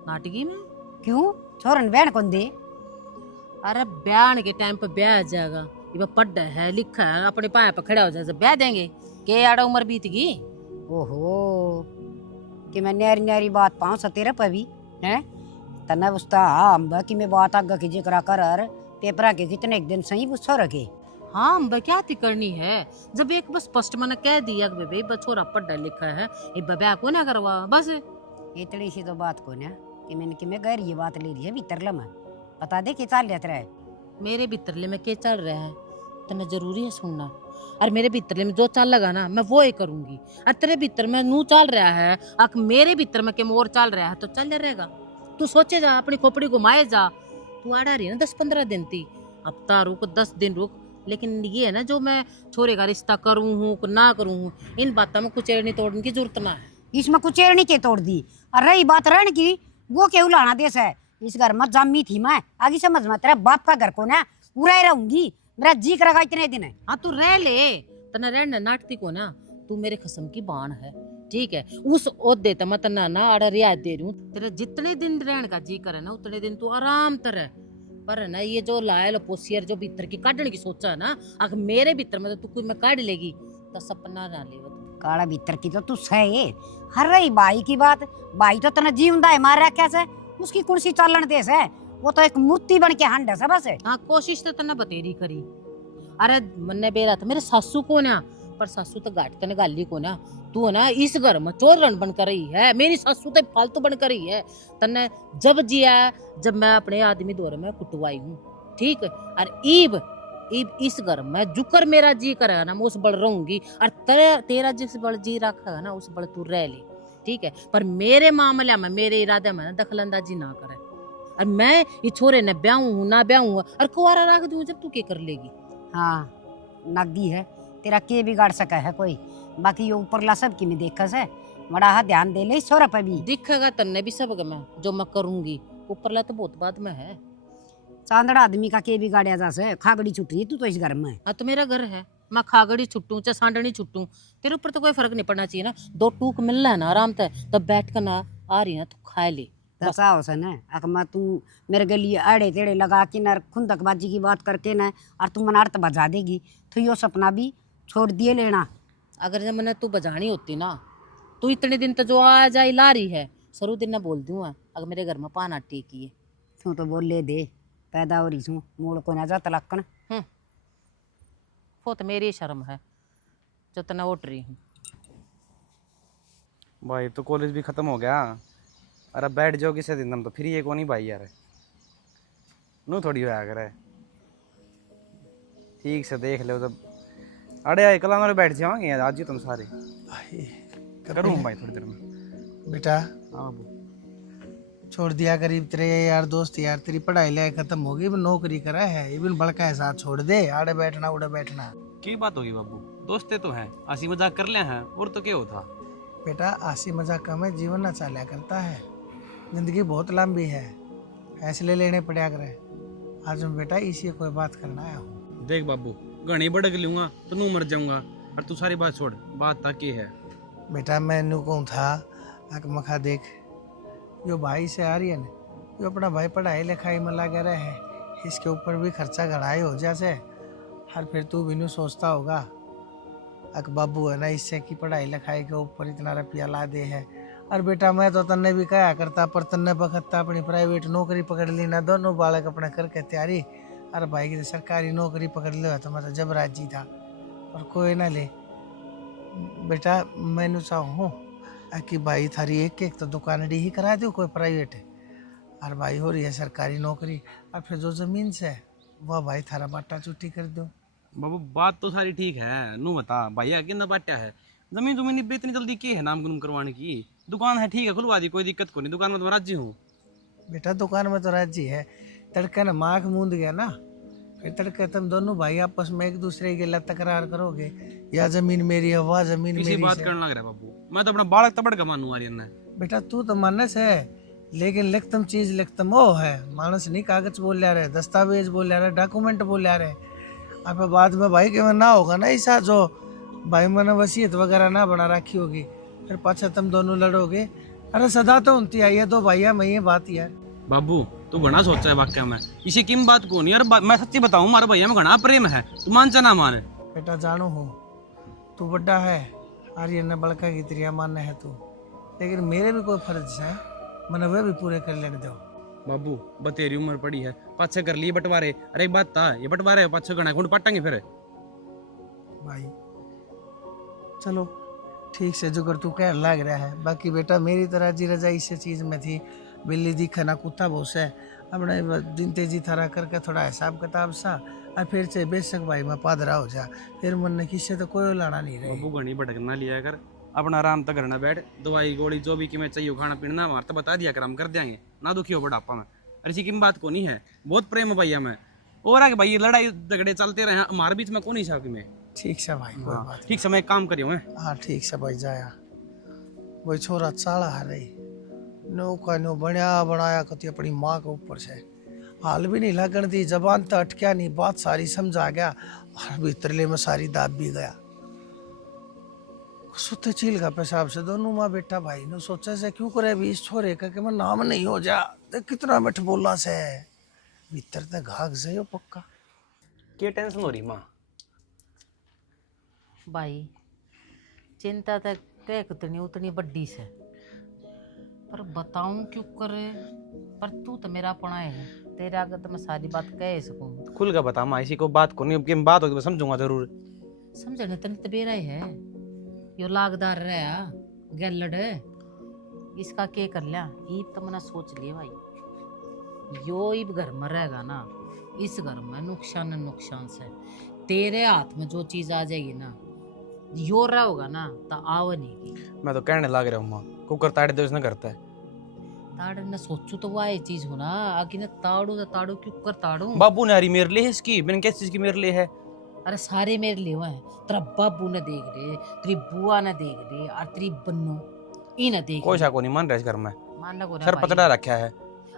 नाटकी में क्यों छोरन बहन कौन दे। अरे ब्याह के टाइम पे ब्याह जाएगा, ये पढ़ है लिखा है अपने पाए पर खड़ा हो जाए ब्याह देंगे के आड़ा उम्र बीत गई। ओहो कि मैं न्यारी न्यारी बात पाऊँ सतेरे पर भी है तना उसता हम कि मैं बात आगे की जिक्र कर पेपरा के कितने एक दिन सही गुस्सा रखे। हाँ हम क्या थी करनी है, जब एक बस स्पष्ट मैंने कह दिया कि बेबे बछोरा पढ़ा लिखा है ये ब्याह को ना करवा बस। इतनी सी तो बात को ना कि मैंने कि मैं गैर ये बात ले रही है भीतर लमा बता दे कि चाल लेते रहे। मेरे भीतरले में क्या चल रहा है तने जरूरी है सुनना, और मेरे भीतरले में जो चाल लगा ना मैं वो ही करूंगी, और तेरे भीतर में नू चल रहा है अक मेरे भीतर में के मोर चल रहा है तो चल रहेगा। तू सोचे जा अपनी खोपड़ी घुमाए जा, तू आड़ा रही ना 10-15 दिन थी, हफ्ता रुक 10 दिन रुक, लेकिन ये है ना जो मैं छोरे का रिश्ता करूँ हूँ ना करूँ हूँ इन बातों में कुछ एड़नी तोड़ने की जरूरत ना है। इसमें कुछ एड़नी के तोड़ दी और रही बात रहने की वो के उलाना देश है। इस घर में जम्मी थी मैं आगे समझ में तेरा बाप का घर को ना पूरा रहूंगी, मेरा जी करेगा इतने दिन है। हाँ तू रह ले तना रहना नाटती को ना, तू मेरे खसम की बाण है ठीक है, उस ओहदे तो मैं तना ना आड़ा रियायत दे रही हूँ, तेरे जितने दिन रहने का जी करे ना उतने दिन तू आराम तरह, पर ना ये जो लायल पोसियर जो भीतर की काटने की सोचा है ना अगर मेरे भीतर में तो तू कोई मैं काट लेगी तो सपना ना ले काला भीतर की तो तू सही। हर रही भाई की बात, भाई तो तना जीवंदा है मार रखा से उसकी कुर्सी चालन देश है, वो तो एक मूर्ति बन के हंड है बस। हाँ कोशिश तो तना बतेरी करी, अरे मन्ने बेरा था मेरे सासू को ना, पर सासू तो गाट तने गाली को ना, तू है ना इस घर में चोरन बनकर रही है, मेरी सासू तो फालतू बनकर रही है तने जब जिया जब मैं अपने आदमी दौरे में कुटवाई हूँ ठीक है, और ईब इस घर में जुकर मेरा जी करेगा ना मैं उस बड़ रहूंगी, और तेरा जिस बड़ जी रखेगा ना उस बड़ तू रह ले ठीक है, पर मेरे मामले में मेरे इरादे में ना दखलंदाजी ना करे, और मैं ये छोरे न ब्याहूं ना ब्याहूं और कुआरा रख दूं जब तू क्या कर लेगी। हाँ नगदी है तेरा के बिगाड़ सका है कोई, बाकी ये ऊपरला सब की में देखा से बड़ा हा ध्यान दे ले सोरा पे भी दिखेगा तन्ने भी सब मैं जो मैं करूंगी, ऊपरला तो बहुत बाद में है। चांदड़ा आदमी का के बिगाड़िया जा से खागड़ी छुट रही तू तो इस घर में। हाँ तो मेरा घर है, मैं खागड़ी छुट्टू चाहे सांडनी छुट्टू तेरे ऊपर तो कोई फर्क नहीं पड़ना चाहिए ना, दो टूक मिलना है ना आराम से तो बैठ कर ना आ रही ना तो खा ले दसा हो सन अकमा तू मेरे गली आड़े टेढ़े लगा के ना खुंदकबाजी की बात करके ना और तू मनार तो बजा देगी तो यो सपना भी छोड़ दिए लेना। अगर जब मैंने तू बजानी होती ना, तू इतने दिन तो जो आ जाई ला रही है, सरू दिन ना बोल दूँ अगर मेरे घर में पाना टेकी है। तू तो बोल ले दे पैदा हो रही छू मूल को ना जा तलक्कन। वो तो मेरी शर्म है जो तना उठ रही हूँ। भाई तो कॉलेज भी खत्म हो गया। अरे बैठ जाओ किसी दिन, तो फिर ये को नहीं भाई यार, नू थोड़ी होया करे। ठीक से देख लो तब। अरे यार कल हमारे बैठ जाओगे यार, आज ही तुम सारे करूँ भाई थोड़ी देर में। बेटा हाँ बाबू। छोड़ दिया करीब तेरे यार दोस्त यार, तेरी पढ़ाई लिखाई खत्म होगी, अब नौकरी करा है, ये भी बड़का है साथ छोड़ दे, आड़े बैठना उड़े बैठना। की बात होगी बाबू, दोस्ते तो हैं, हंसी मजाक कर ले हैं और तो क्या होता। बेटा आसी मजाक कम है, जीवन ना चाल्या करता है, जिंदगी बहुत लंबी है, फैसले लेने पड़ा करे। आज मैं बेटा इसी कोई बात करना आया हूँ। देख बाबू घनी भड़क लूंगा तो नू मर जाऊंगा, और तू सारी बात छोड़, बात तक ये है। बेटा मैं नू कहूँ था मखा देख, यो भाई से आ रही है ना, यो अपना भाई पढ़ाई लिखाई में लगा रहे है, इसके ऊपर भी खर्चा घड़ाई हो जैसे। और फिर तू भी नू सोचता होगा बाबू है ना इससे की पढ़ाई लिखाई के ऊपर इतना रुपया ला दे है। और बेटा मैं तो तन्ने भी कहा करता, पर तन्ने बखत्ता अपनी प्राइवेट नौकरी पकड़ ली ना, दोनों बालक अपने करके तैयारी। अरे भाई की तो सरकारी नौकरी पकड़ लो तो मैं तो जब राजी था, और कोई ना ले। बेटा मैनू चाहूँ कि भाई थारी एक एक तो दुकानड़ी ही करा दो कोई प्राइवेट है, और भाई हो रही है सरकारी नौकरी, और फिर जो जमीन से वह भाई थारा बाटा चुट्टी कर दो। बाबू बात तो सारी ठीक है, नू बता भैया कितना बाट्या है, जमीन जमीन पे इतनी जल्दी के है नाम गुम करवाने की। दुकान है ठीक है खुलवा दी, कोई दिक्कत को नहीं, दुकान में तो राजी हूँ। बेटा दुकान में तो राजी है, तड़के ना माख मूंद गया ना, फिर तड़के तुम दोनों भाई आपस में एक दूसरे के लिए तकरार करोगे, या जमीन मेरी है वह जमीन किसी मेरी बात से। करने लग रहा है बाबू, मैं तो अपना बालक तबड़ का मानू आ रही है। बेटा तू तो मानस है, लेकिन लिखतम चीज लिखतम वो है, मानस नहीं कागज बोल रहे, दस्तावेज बोल रहे, डॉक्यूमेंट बोल रहे। अब बाद में भाई के में ना होगा ना ऐसा जो भाई मैंने वसीयत वगैरह ना बना रखी होगी, फिर पाछा तुम दोनों लड़ोगे। अरे सदा तो उनती आई है दो भैया में ये बात यार। बाबू तू घना सोचा है वाक्य में, इसी की बात को नहीं यार, मैं सच्ची बताऊं मारे भैया में घना प्रेम है, तू मान चा ना मान। बेटा जानू हूँ तू बड़ा है, आर्यन ने बड़का की त्रिया मानना है तू, लेकिन मेरे भी कोई फर्ज है, मैंने वे भी पूरे कर लेने दो। बाबू बतेरी उम्र पड़ी है, पाछे कर लिए बंटवारे। अरे एक बात था, ये बंटवारे पाछे गणा कुंड पटांगे फिर। भाई चलो ठीक से जो कर तू कह लग रहा है, बाकी बेटा मेरी तरह जी रजा इस चीज में थी, बिल्ली दिखा ना कुत्ता भोस है, अपने दिन तेजी थारा करके थोड़ा हिसाब किताब सा, और फिर से बेशक भाई मैं पादरा हो जा, फिर मन ने किससे तो कोई लाना नहीं रहे। बाबू घनी भटकना लिया कर, अपना आराम तक करना बैठ, दवाई गोली जो भी कि मैं चाहिए खाना पीना हमारा तो बता दिया कर, हम कर देंगे ना, दुखी हो बुढ़ापा में। अरे इसी की बात को नहीं है, बहुत प्रेम है भैया में, और आगे भाई लड़ाई झगड़े चलते रहे हमारे बीच में कौन हिसाब की में। ठीक से भाई कोई बात ठीक समय काम करियो है। हाँ ठीक से भाई जाया, वही छोरा चाला है रही नो का नो बढ़िया बनाया कती अपनी माँ के ऊपर से, हाल भी नहीं लगन दी, जबान तो अटकिया नहीं, बात सारी समझा गया, और भीतरले में सारी दाब भी गया। सुते चील का पेशाब से दोनों माँ बेटा भाई ने सोचा से क्यों करे भी इस छोरे का कि मैं नाम नहीं हो जा, तो कितना मिठ बोला से भीतर तक घाघ से यो पक्का। क्या टेंशन हो रही माँ? भाई चिंता तो कह उतनी उतनी बड्डी से, पर बताऊं क्यों करे, पर तू तो मेरा अपना है, तेरे आगे तो मैं सारी बात कह सकूं। खुल का बता माँ, इसी को बात को नहीं, अब बात होगी मैं समझूंगा जरूर। समझने तन तबेरा ही है, यो लागदार रहा गैलड, इसका के कर लिया ईब तो मैंने सोच लिया भाई, यो ईब घर में रहेगा ना, इस घर में नुकसान नुकसान से, तेरे हाथ में जो चीज आ जाएगी ना, यो रहोगा ना तो आव नहीं की। मैं तो कहने लग रहा हूँ माँ, कुकर ताड़े दो इसने करता है। ताड़ ने सोचू तो वह चीज हो ना, आगे ने ताड़ू तो ताड़ू क्यों कर ताड़ू। बाबू ने हरी मेरे लिए है इसकी, मैंने किस चीज की मेरे लिए है? अरे सारे मेरे लिए हुए हैं, तेरा बाबू ने देख रहे, तेरी बुआ ने देख रहे, और तेरी बन्नू ई ने देख कोई रहे। शक को नहीं मान रहा इस घर में, मानना को ना सर भाई। पतला रखा है।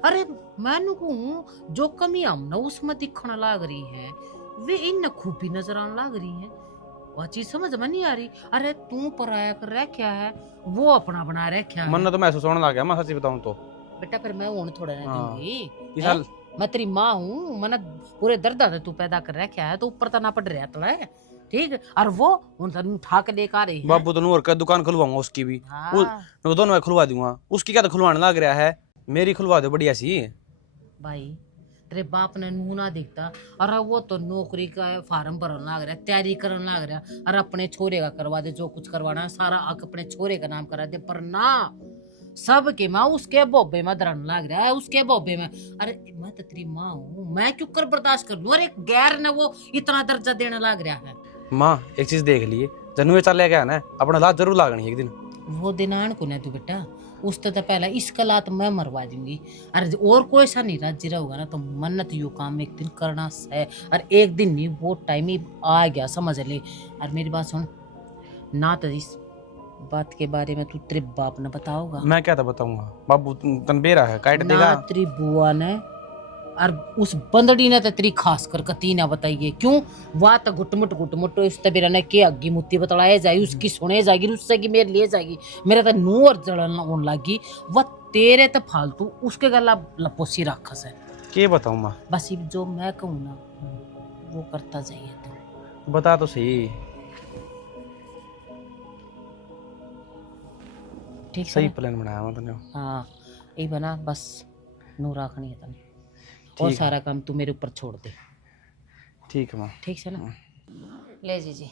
अरे मैनू कहूँ जो कमी हम ना उसमें दिखने लग रही है, वे इन खूबी नजर आने लग रही है, वह चीज समझ में नहीं आ रही। अरे तू पराया कर रहा क्या है, वो अपना बना रहा क्या है। मन तो महसूस होने लग गया मैं सच्ची बताऊं तो। बेटा फिर मैं हूं थोड़ा ना हाँ। दूंगी इस साल मैं तेरी माँ हूँ मैंने पूरे दर्द से तू पैदा कर रखा है तो ऊपर तो ना पड़ रहा तो है ठीक और वो उन तनु उठा के लेकर आ रही है बाबू तो और का दुकान खुलवाऊंगा उसकी भी हाँ। वो दोनों मैं खुलवा दूंगा। उसकी क्या तो खुलवाने लग रहा है, मेरी खुलवा दो बढ़िया सी। भाई तेरे बाप ने नू ना दिखता और अब वो तो नौकरी का फार्म भरने लग रहा है तैयारी करने लग रहा है और अपने छोरे का करवा दे जो कुछ करवाना है सारा हक अपने छोरे का नाम करा दे पर ना सब के माँ उसके बोबे में धरन लग रहा है उसके बोबे में। अरे मैं तो तेरी माँ हूँ मैं क्यों कर बर्दाश्त कर लूं। अरे गैर ने वो इतना दर्जा देने लग रहा है। माँ एक चीज देख लिए जन्नू चल गया ना अपना लात जरूर लागनी एक दिन। वो दिन आन को ना तू बेटा उस तो पहला इसका लात मैं मरवा दूंगी। अरे और कोई सा नहीं राज्य होगा ना तो मन्नत यू काम एक दिन करना है और एक दिन नहीं वो टाइम ही आ गया समझ ले। और मेरी बात सुन ना तो इस बात के बारे में तू तेरे बाप ने बताओगा। मैं क्या था बताऊंगा बाबू तन बेरा है काट ना देगा। तेरी बुआ ने और उस बंदड़ी ने तो तेरी खास कर कती ना बताइए क्यों वाह तो गुटमुट इस तबीरा ने के अग्गी मुत्ती बतलाए जाएगी उसकी सुने जाएगी उससे की मेरे लिए जाएगी मेरा तो नू और जड़न होने लगी वह तेरे तो फालतू उसके गला लपोसी राखस है। के बताऊं माँ बस ये जो मैं कहूँ ना वो करता जाइए तो बता तो सही। ठीक सही है प्लान बनाया मैं तूने। हाँ ये बना बस नू रखनी है तने और ठीक है। सारा काम तू मेरे ऊपर छोड़ दे ठीक है माँ। ठीक है ना। ले जी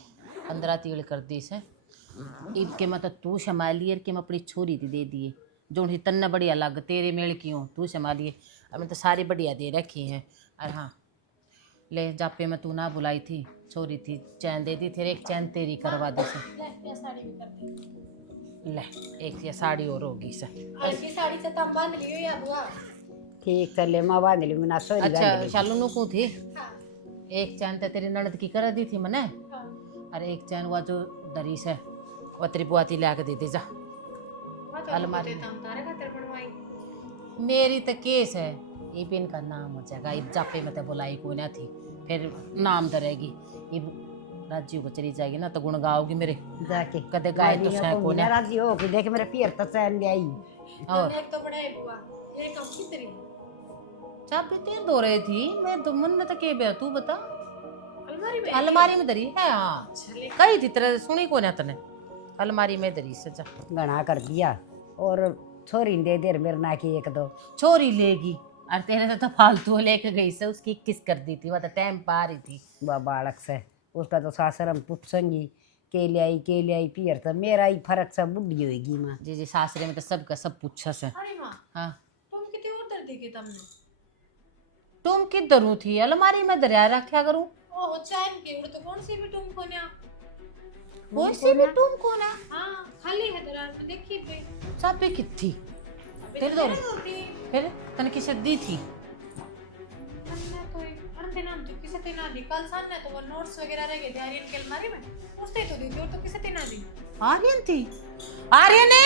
15 तील कर दी से ईब के मतलब तू संभालिए कि मैं अपनी छोरी थी दे दिए जो तन्ना बढ़िया लग तेरे मेल की हूँ तू संभालिए अब मैं तो सारी बढ़िया दे रखी हैं। और हाँ ले जापे में तू ना बुलाई थी छोरी थी चैन दे दी तेरे एक चैन तेरी करवा दे से ले एक ये साड़ी और होगी से। साड़ी से तम बांध लियो या बुआ ठीक चले माँ बांध ली मुना सोरी अच्छा शालू नु को थी एक चैन तो तेरी ननद की कर दी थी मैंने और एक चैन वो जो दरी से वो तेरी बुआ थी ला के दे दे जा अलमारी मेरी तो केस है ये भी इनका नाम हो जाएगा ये जापे में तो बुलाई कोई ना थी फिर नाम धरेगी ये राजी को चली जाएगी ना तो गुण गाओगी मेरे जाके कदे गाय तो सह को ना राजी हो कि देख मेरे पियर तो चैन ले आई और एक तो बड़ा है बुआ ये कम कितनी चाबी तेरे दो रही थी मैं तो मन में तो के बे तू बता अलमारी में अलमारी में धरी है हाँ कही थी तेरे सुनी को ना तने अलमारी में धरी से जा गणा कर दिया और छोरी दे देर मेरे ना की एक दो छोरी लेगी और तेरे तो फालतू लेके गई से उसकी किस कर दी थी वो तो टाइम पा रही थी बालक से उसका तो सासर हम पूछेंगी के ले आई पियर तो मेरा ही फर्क सब बुढ़ी होगी माँ जी जी सासरे में तो सबका सब पूछा से अरे माँ हाँ तुम कितने और दर्द की तुमने तुम किधर थी अलमारी में दरिया रखा करूं ओह चैन की उड़ तो कौन सी भी तुम को ना कोई सी भी तुम को ना हाँ खाली है दरार में देखी पे चाबी किथी तेरे दो फिर तने किसे दी थी हमने तो अरे नाम तो किसे ते ना दी कल सामने तो वो नोट्स वगैरह रह गए थे आर्यन के अलमारी में उसने तो दी थी और तो किसे ते ना दी आर्यन थी आर्यन ने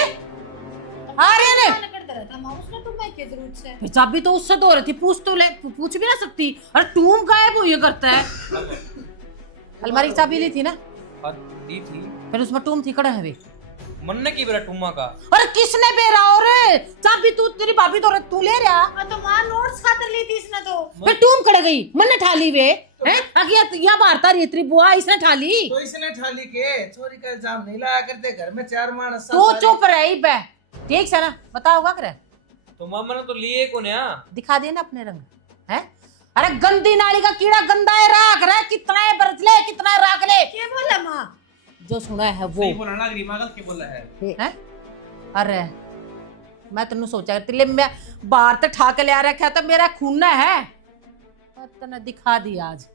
आर्यन ने कर दे रहा था माँ उसने तो मैं की जरूरत से फिर चाबी तो उससे दो रही थी पूछ तो ले पूछ भी ना सकती अरे तुम गायब हुई करता है अलमारी की चाबी ली थी ना दी थी फिर उसमें टूम थी कड़ा है वे मन्ने की बेरा टुम्मा का अरे किसने बेरा और चाबी तू तेरी भाभी तो तू ले रहा तो माँ नोट्स खातर ली थी इसने तो फिर टूम कड़ गई मन ठाली वे हैं आगे यहाँ बाहरता रही तेरी बुआ इसने ठाली तो इसने ठाली के चोरी का इल्जाम नहीं लाया करते घर में 4 मानस तू चुप रही बे ठीक है ना बताओगा करे तो मामा ने तो लिए को ना दिखा दे ना अपने रंग हैं अरे गंदी नाली का कीड़ा गंदा है राख रहा कितना है बरत ले कितना है राख ले क्या बोला माँ जो सुना है वो सही बोला लग रही माँ गलत के बोला है। हैं अरे मैं तेन सोचा तेरे मैं बाहर तो ठा के ले आ रखा तो मेरा खून है तने दिखा दी आज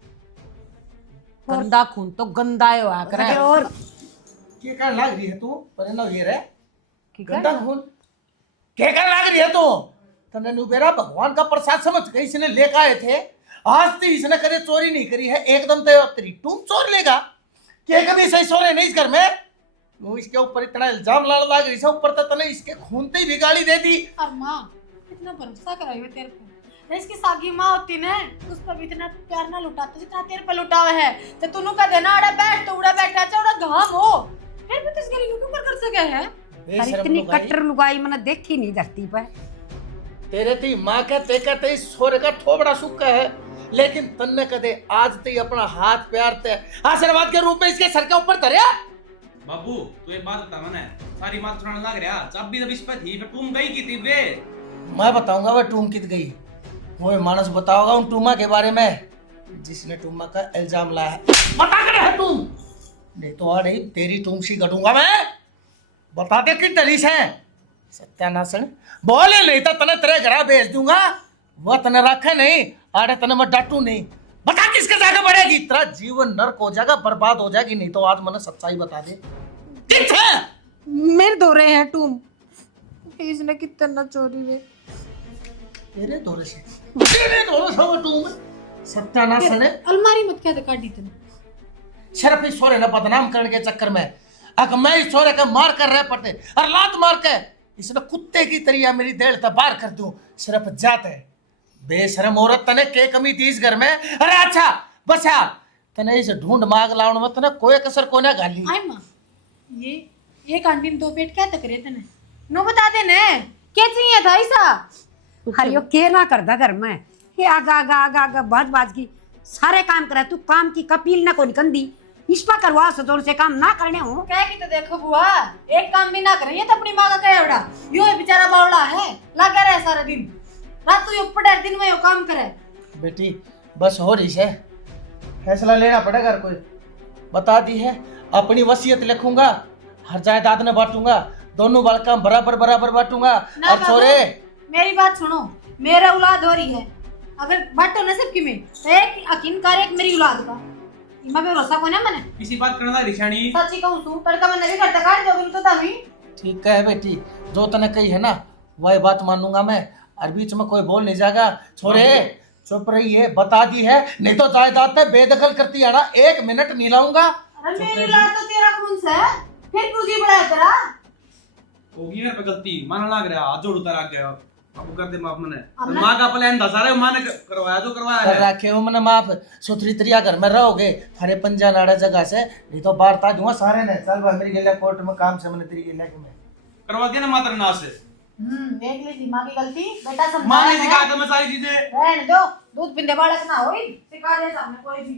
गंदा खून तो गंदा है हुआ करे और के कर लग रही है तू पर ना ये रे की गंदा खून के कर लग रही है तू तने नुबेरा भगवान का प्रसाद समझ के इसने लेकर आए थे आज तो इसने करे चोरी नहीं करी है एकदम तो तेरी तुम चोर लेगा के कभी सही सोरे नहीं इस घर में तू इसके ऊपर इतना इल्जाम लाने लग रही है ऊपर तो तने इसके खून ते भी गाली दे दी और माँ इतना भरोसा कराई हुई तेरे पे इसकी सागी माँ होती ना उस पर भी इतना प्यार ना लुटाते जितना तेरे पे लुटा हुआ है तो तूने कह देना अड़ा बैठ तो उड़ा बैठा चौड़ा घाम हो फिर भी तो इसके लिए क्यों कर सके है अरे इतनी कट्टर लुगाई मैंने देखी नहीं धरती पर तेरे ती माँ के ते कहते सोरे का थोबड़ा सूखा है, लेकिन तन्ने कदे आज ते अपना हाथ प्यार ते आशीर्वाद के रूप में इसके सर के ऊपर धरे। बाबू तू एक बात बता मैंने सारी बात सुनाने लग रहा चाबी जब इस पे थी फिर तुम गई की थी वे मैं बताऊंगा वह टूम कित गई, वो मानस बताओगा उन टूमा के बारे में जिसने टूमा का इल्जाम लाया है। बता कर है टूम, नहीं तो आ नहीं तेरी टूम सी कटूंगा मैं। बता दे किस दलीस है सत्यानाशन, बोले नहीं तो तने तेरे घर भेज दूंगा, वो तने रखे नहीं, आड़े तने मैं डांटू नहीं। बता किसके जाके बढ़ेगी, तेरा जीवन नर्क हो जाएगा, बर्बाद हो जाएगी। नहीं तो आज मैंने सच्चाई बता दे किस है। मेरे दो रहे हैं टूम, इसने कितना चोरी वे तेरे दौरे से वो टूम सत्यानाशन है। अलमारी मत क्या काटी तूने। सिर्फ इस सोरे ने बदनाम करने के चक्कर में अगर मैं इस सोरे का मार कर रहे पटे और लात मार के इसने कुत्ते की तरिया मेरी देड़ तबार कर दूं, सिर्फ जाते बेशरम औरत तने के कमी थी इस घर में। अरे अच्छा बस यार तने इसे ढूंढ मांग लाउन में तने कोई कसर को ना गाली। आई माँ ये एक आंटी में 2 पेट क्या तक रहे तने नो बता दे ने क्या चाहिए था ऐसा। हरियो के ना करदा घर में, ये आगा आगा आगा आगा बाज बाज की सारे काम करे, तू काम की कपील ना को निकंदी, इस पर करवा सतोर से काम ना करने हो। क्या की तो देखो बुआ एक काम भी ना करे, ये तो अपनी माँ का क्या एवड़ा, यो ये बेचारा बावड़ा है लगा रहे सारा दिन, रात तो यो पड़े दिन में यो काम करे। बेटी बस हो रही है, फैसला लेना पड़ेगा। कोई बता दी है अपनी वसीयत लिखूंगा, हर जायदाद में बांटूंगा, दोनों बालका बराबर बराबर बांटूंगा। और छोरे मेरी बात सुनो, मेरा औलाद हो रही है, अगर बांटो नसीब की में तो एक अकीन कार्य एक मेरी औलाद का इमा पे भरोसा कोने मने किसी बात करना रिशानी सच्ची कहूं तू पर का मैंने भी करता काट दोगी तो तभी ठीक है बेटी, जो तने कही है ना वही बात मानूंगा मैं, और बीच में कोई बोल नहीं जाएगा। छोरे चुप रही है, बता दी है, नहीं तो जायदाद पे बेदखल करती है ना, 1 मिनट नहीं लाऊंगा। अरे मेरी औलाद तो तेरा खून से है, फिर तू जी बड़ा तेरा होगी मेरे पे गलती मानना लग रहा हाथ जोड़ उतार आ गया अब कर दे माफ मैंने मां का प्लान था सारे मां ने करवाया जो करवाया कर है रखे हो मैंने माफ, सुथरी तरिया घर में रहोगे, हरे पंजा नाड़ा जगह से, नहीं तो बाहर ता दूंगा सारे ने। चल भाई मेरी गेला कोर्ट में काम से मैंने तेरी गेला के मैं करवा दिया ना मात्र ना से देख ली मां की गलती बेटा समझा मां ने सिखाया था मैं सारी चीजें रहने दो, दूध पिंदे बालक ना होई सिखा दे सामने कोई भी।